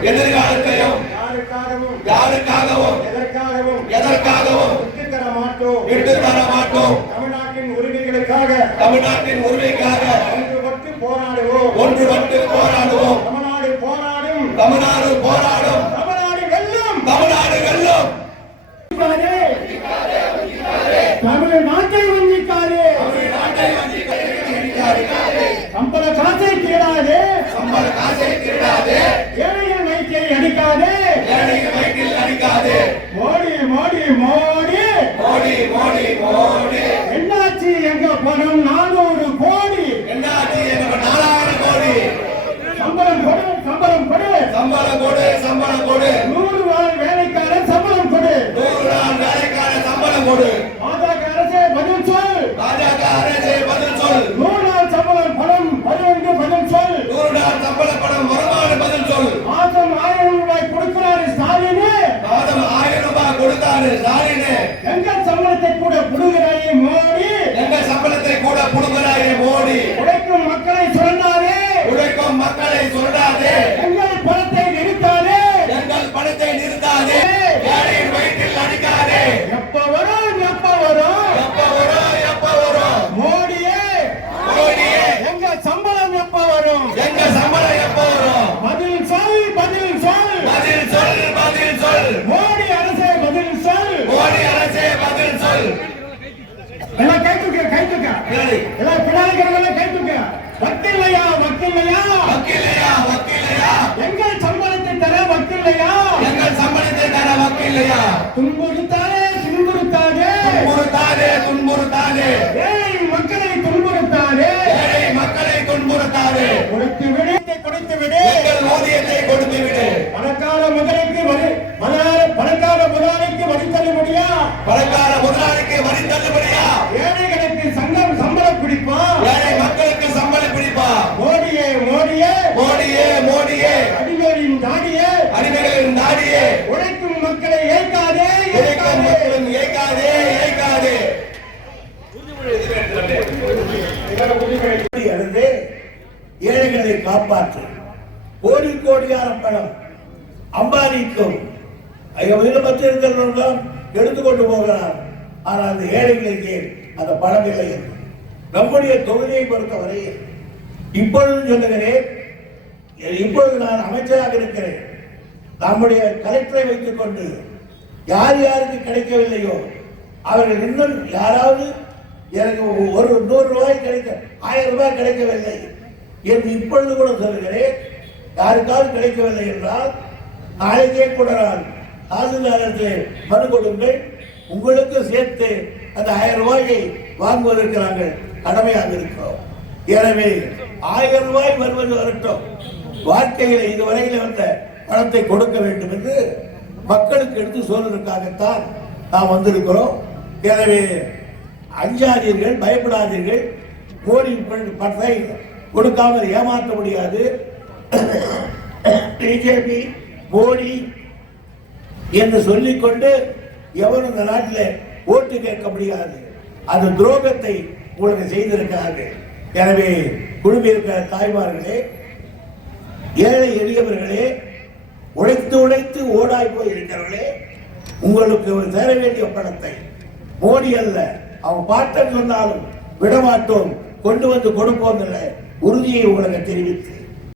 எதிர்காலத்தையும் யாருக்காகவும் யாருக்காகவும் எதற்காகவும் எதற்காகவும் விட்டுத் தர மாட்டோம் விட்டு தர மாட்டோம் தமிழ்நாட்டின் உரிமைகளுக்காக தமிழ்நாட்டின் உரிமைக்காக ஒன்றுபட்டு போராடுவோம். ஒன்றுபட்டு போராடுவோம். தமிழ்நாடு போராடும். தமிழ்நாடு போராடும். தமிழ்நாடு வெல்லும். தமிழ்நாடு வெல்லும். தமிழ்நாட்டை ஸ்டாலினு எங்கள் சம்பளத்தை கூட புடுகிறாயே மோடி. எங்க சம்பளத்தை கூட புடுங்குறாரே கை தூக்க சரி. எல்லாம் பின்னாடி கை தூக்க வக்கில்லையா? வக்கில்லையா வக்கீலையா வக்கீலையா எங்கள் சம்பளத்தை தர வக்கில்லையா? எங்கள் சம்பளத்தை தர வக்கீலையா துன்புறுத்தாதே துன்புறுத்தாதே. துன்புறுத்தாதே துன்புறுத்தாதே. ஏழை மக்களை துன்புறுத்தாதே. ஏழை மக்களை துன்புறுத்தாதே. கொடுத்து விடு. கொடுத்து விடு. எங்கள் ஊதியத்தை கொடுத்து விடு. பணக்கார முதலைக்கு வரி பணக்கார முதலாளிக்கு வரி தள்ளுபடியா? பணக்கார முதலாளிக்கு வரி தள்ளுபடியா தாடியே அடிமைகளின் நாடியே உழைக்கும் மக்களை ஏற்காதே ஏற்காதே. மக்களும் ஏய்க்காதே ஏய்க்காதே இருந்து ஏழைகளை காப்பாற்று. கோடி கோடியான பணம் அம்பானிக்கும். வீரபத்திரங்களும் எடுத்துக்கொண்டு போகிறார் ஆனால் அந்த ஏழைகளுக்கு அந்த பணம் இல்லை நம்முடைய தொகுதியை பொறுத்தவரை இப்பொழுது சொல்லுகிறேன் இப்பொழுது நான் அமைச்சராக இருக்கிறேன். நம்முடைய கலெக்டரை வைத்துக் கொண்டு யார் யாருக்கு கிடைக்கவில்லையோ அவர்கள் இன்னும் யாராவது எனக்கு ஒரு நூறு ரூபாய் கிடைக்க ஆயிரம் ரூபாய் கிடைக்கவில்லை என்று இப்பொழுது கூட சொல்கிறேன் யாருக்காவது கிடைக்கவில்லை என்றால் நாளைக்கே கூட நான் தாசில்தாரத்தில் மனு கொடுங்கள். உங்களுக்கு சேர்த்து அந்த ஆயிரம் ரூபாயை வாங்குவதற்கு நாங்கள் கடமையாக இருக்கிறோம். எனவே ஆயிரம் ரூபாய் வருவது வரட்டும். வாழ்க்கையில் இதுவரையில் வந்த பணத்தை கொடுக்க வேண்டும் என்று மக்களுக்கு எடுத்து சொல்வதற்காகத்தான் நாம் வந்திருக்கிறோம். எனவே அஞ்சாதீர்கள் பயப்படாதீர்கள். மோடி பணத்தை கொடுக்காமல் ஏமாற்ற முடியாது. பிஜேபி மோடி என்று சொல்லிக்கொண்டு எவரும் இந்த நாட்டில் ஓட்டு கேட்க முடியாது. அந்த துரோகத்தை உங்களுக்கு செய்திருக்கிறார்கள். எனவே குழுமியிருக்கிற தாய்மார்களே ஏழை எளியவர்களே உழைத்து உழைத்து ஓடாய் போய் இருக்கிறவர்களே உங்களுக்கு சேர வேண்டிய பணத்தை. மோடி அல்ல அவன் பாட்டம் சொன்னாலும் விடமாட்டோம் கொண்டு வந்து கொடுப்போம் என்ற உறுதியை உங்களுக்கு தெரிவித்து.